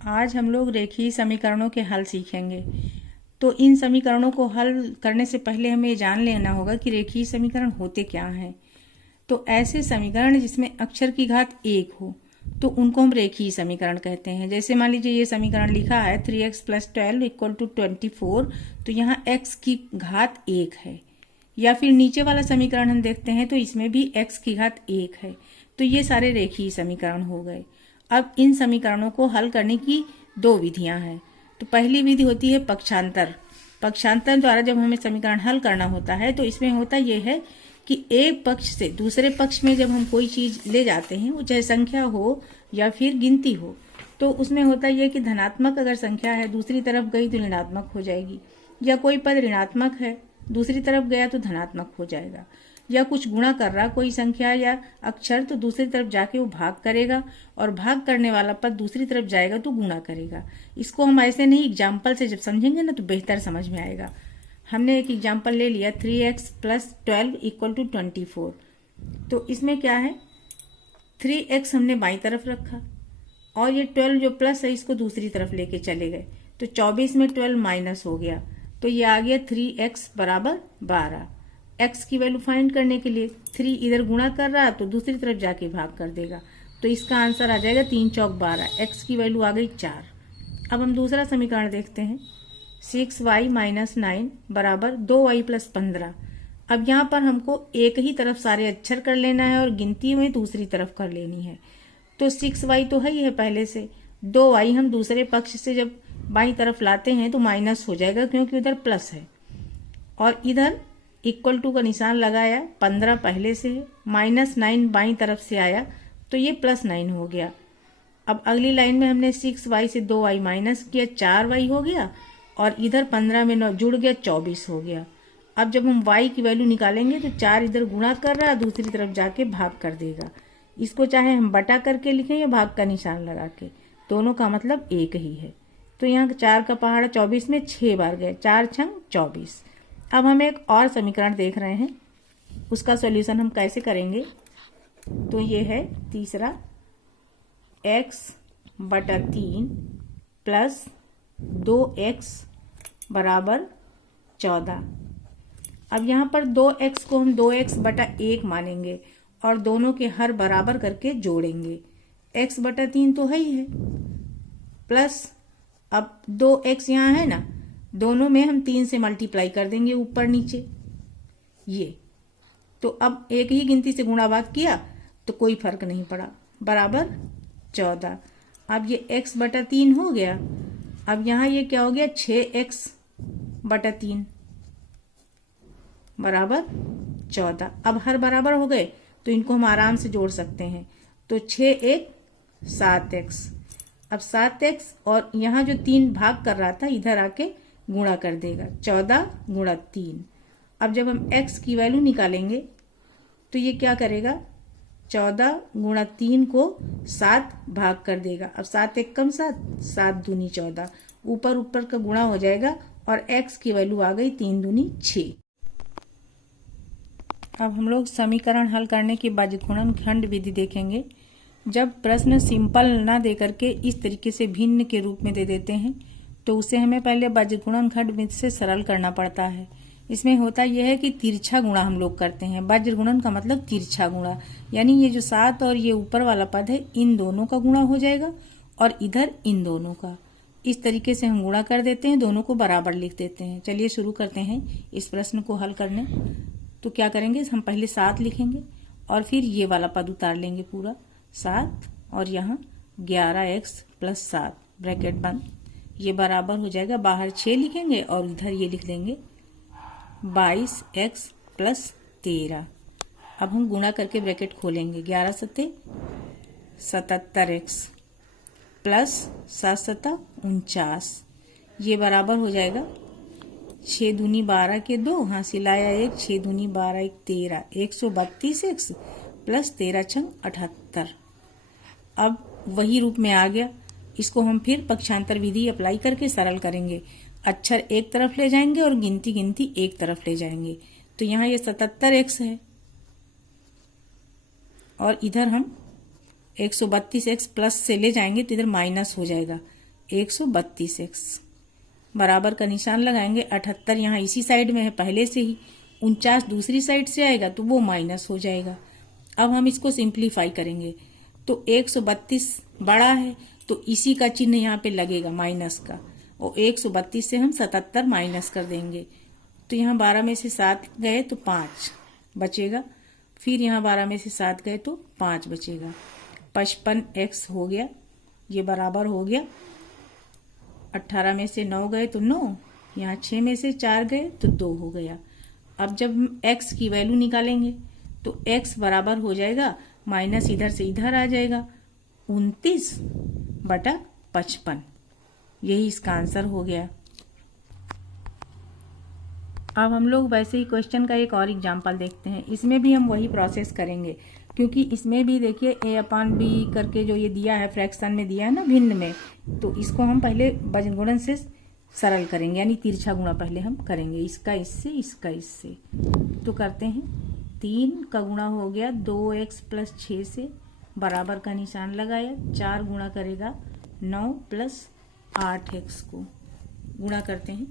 आज हम लोग रेखीय समीकरणों के हल सीखेंगे। तो इन समीकरणों को हल करने से पहले हमें ये जान लेना होगा कि रेखीय समीकरण होते क्या हैं। तो ऐसे समीकरण जिसमें अक्षर की घात 1 हो तो उनको हम रेखीय समीकरण कहते हैं। जैसे मान लीजिए ये समीकरण लिखा है 3x + 12 = 24, तो यहाँ x की घात 1 है। या फिर नीचे वाला समीकरण हम देखते हैं तो इसमें भी x की घात 1 है। तो ये सारे रेखीय समीकरण हो गए। अब इन समीकरणों को हल करने की दो विधियां हैं। तो पहली विधि होती है पक्षांतर। पक्षांतर द्वारा जब हमें समीकरण हल करना होता है तो इसमें होता यह है कि एक पक्ष से दूसरे पक्ष में जब हम कोई चीज ले जाते हैं, वो चाहे संख्या हो या फिर गिनती हो, तो उसमें होता यह कि धनात्मक अगर संख्या है दूसरी तरफ गई तो ऋणात्मक हो जाएगी, या कोई पद ऋणात्मक है दूसरी तरफ गया तो धनात्मक हो जाएगा, या कुछ गुणा कर रहा कोई संख्या या अक्षर तो दूसरी तरफ जाके वो भाग करेगा, और भाग करने वाला पद दूसरी तरफ जाएगा तो गुणा करेगा। इसको हम ऐसे नहीं एग्जाम्पल से जब समझेंगे ना तो बेहतर समझ में आएगा। हमने एक एग्जाम्पल ले लिया 3x + 12 = 24। तो इसमें क्या है, 3x हमने बाईं तरफ रखा और ये 12 जो प्लस है इसको दूसरी तरफ लेके चले गए, तो 24 में 12 माइनस हो गया, तो ये आ गया 3x = 12। x की वैल्यू फाइंड करने के लिए 3 इधर गुणा कर रहा तो दूसरी तरफ जाके भाग कर देगा, तो इसका आंसर आ जाएगा 3 चौक 12। x की वैल्यू आ गई 4। अब हम दूसरा समीकरण देखते हैं 6y - 9 = 2y + 15। अब यहाँ पर हमको एक ही तरफ सारे अक्षर कर लेना है और गिनती में दूसरी तरफ कर लेनी है। तो 6y तो है ही है पहले से, 2y हम दूसरे पक्ष से जब बाईं तरफ लाते हैं तो माइनस हो जाएगा क्योंकि उधर प्लस है, और इधर इक्वल टू का निशान लगाया, 15 पहले से है, -9 बाईं तरफ से आया तो ये +9 हो गया। अब अगली लाइन में हमने 6y से 2y माइनस किया, 4y हो गया, और इधर 15 में 9 जुड़ गया, 24 हो गया। अब जब हम y की वैल्यू निकालेंगे तो 4 इधर गुणा कर रहा है दूसरी तरफ जाके भाग कर देगा। इसको चाहे हम बटा करके लिखें या भाग का निशान लगा के, दोनों का मतलब एक ही है। तो यहाँ 4 का पहाड़ा 24 में 6 बार गए, 4 छंग 24। अब हम एक और समीकरण देख रहे हैं, उसका सॉल्यूशन हम कैसे करेंगे। तो ये है तीसरा x/3 + 2x = 14। अब यहाँ पर 2x को हम 2x/1 मानेंगे और दोनों के हर बराबर करके जोड़ेंगे। x/3 तो है ही है, प्लस अब 2x यहाँ है ना, दोनों में हम 3 से मल्टीप्लाई कर देंगे ऊपर नीचे ये। तो अब एक ही गिनती से गुणा भाग किया तो कोई फर्क नहीं पड़ा, बराबर 14। अब ये x/3 हो गया। अब यहाँ ये क्या हो गया, 6x/3 बराबर 14। अब हर बराबर हो गए तो इनको हम आराम से जोड़ सकते हैं। तो 6 1 7x। अब 7x और यहाँ जो 3 भाग कर रहा था इधर आके गुणा कर देगा, 14 × 3। अब जब हम x की वैल्यू निकालेंगे तो ये क्या करेगा, 14 × 3 को 7 भाग कर देगा। अब 7 1 कम 7, 7 दूनी 14, ऊपर ऊपर का गुणा हो जाएगा और x की वैल्यू आ गई 3 दूनी 6। अब हम लोग समीकरण हल करने के बाद गुणनखंड विधि देखेंगे। जब प्रश्न सिंपल ना दे करके इस तरीके से भिन्न के रूप में दे देते हैं तो उसे हमें पहले वज्रगुणनखंड विधि से सरल करना पड़ता है। इसमें होता यह है कि तिरछा गुणा हम लोग करते हैं। वज्रगुणन का मतलब तिरछा गुणा, यानी ये जो 7 और ये ऊपर वाला पद है इन दोनों का गुणा हो जाएगा और इधर इन दोनों का। इस तरीके से हम गुणा कर देते हैं, दोनों को बराबर लिख देते हैं। चलिए शुरू करते हैं इस प्रश्न को हल करने। तो क्या करेंगे, हम पहले 7 लिखेंगे और फिर ये वाला पद उतार लेंगे पूरा 7, और यहाँ 11x + 7 ब्रैकेट बंद, ये बराबर हो जाएगा, बाहर 6 लिखेंगे और इधर ये लिख देंगे 22x + 13। अब हम गुणा करके ब्रैकेट खोलेंगे, 11 सत्ते 77x + 7 सत्ता 49, ये बराबर हो जाएगा 6 दूनी 12 के 2, हाँ सिलाया 1, 6 दूनी 12 1 13, 132x + 13 छंग 78। अब वही रूप में आ गया। इसको हम फिर पक्षांतर विधि अप्लाई करके सरल करेंगे। अक्षर एक तरफ ले जाएंगे और गिनती गिनती एक तरफ ले जाएंगे। तो यहाँ ये 77x है और इधर हम 132x प्लस से ले जाएंगे तो इधर माइनस हो जाएगा, 132x बराबर का निशान लगाएंगे। 78 यहाँ इसी साइड में है पहले से ही, 49 दूसरी साइड से आएगा तो वो माइनस हो जाएगा। अब हम इसको सिंप्लीफाई करेंगे तो 132 बड़ा है तो इसी का चिन्ह यहाँ पे लगेगा माइनस का, और 132 से हम 77 माइनस कर देंगे तो यहाँ 12 में से 7 गए तो 5 बचेगा, फिर यहाँ 12 में से 7 गए तो 5 बचेगा। 55x हो गया, ये बराबर हो गया। 18 में से 9 गए तो 9, यहाँ 6 में से 4 गए तो 2 हो गया। अब जब हम x की वैल्यू निकालेंगे तो x बराबर हो जाएगा, माइनस इधर से इधर आ जाएगा, 29/55। यही इसका आंसर हो गया। अब हम लोग वैसे ही क्वेश्चन का एक और एग्जाम्पल देखते हैं। इसमें भी हम वही प्रोसेस करेंगे, क्योंकि इसमें भी देखिए a/b करके जो ये दिया है, फ्रैक्शन में दिया है ना, भिन्न में, तो इसको हम पहले वजनगुणन से सरल करेंगे, यानी तिरछा गुणा पहले हम करेंगे, इसका इससे इसका इससे। तो करते हैं, 3 का गुणा हो गया 2x + 6 से, बराबर का निशान लगाया, 4 गुणा करेगा 9 + 8x को गुणा करते हैं,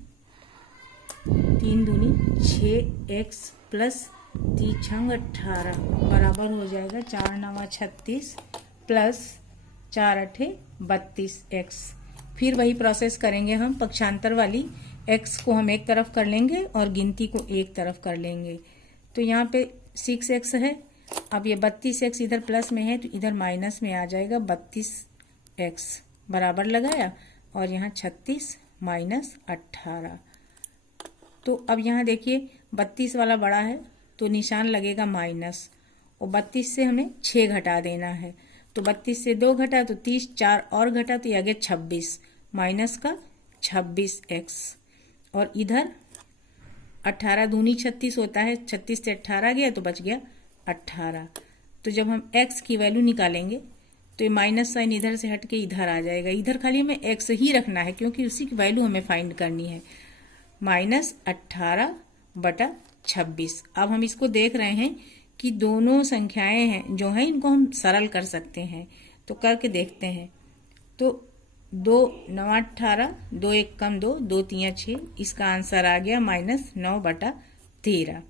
3 दूनी 6x + 3 18 बराबर हो जाएगा 4 9 36 + 4 8 32x। फिर वही प्रोसेस करेंगे हम, पक्षांतर वाली x को हम एक तरफ कर लेंगे और गिनती को एक तरफ कर लेंगे। तो यहाँ पे 6x है, अब ये 32x इधर प्लस में है तो इधर माइनस में आ जाएगा, 32x बराबर लगाया, और यहाँ 36 - 18। तो अब यहाँ देखिए 32 वाला बड़ा है तो निशान लगेगा माइनस, और 32 से हमें 6 घटा देना है, तो 32 से 2 घटा तो 30, 4 और घटा तो ये आ गया 26, माइनस का 26x। और इधर 18 दूनी 36 होता है, 36 से 18 गया तो बच गया 18। तो जब हम x की वैल्यू निकालेंगे तो ये माइनस साइन इधर से हट के इधर आ जाएगा, इधर खाली हमें x ही रखना है क्योंकि उसी की वैल्यू हमें फाइंड करनी है, -18/26। अब हम इसको देख रहे हैं कि दोनों संख्याएं हैं जो हैं इनको हम सरल कर सकते हैं, तो करके देखते हैं। तो 2 9 18, 2 1 कम 2, 2 3 6, इसका आंसर आ गया -9/13।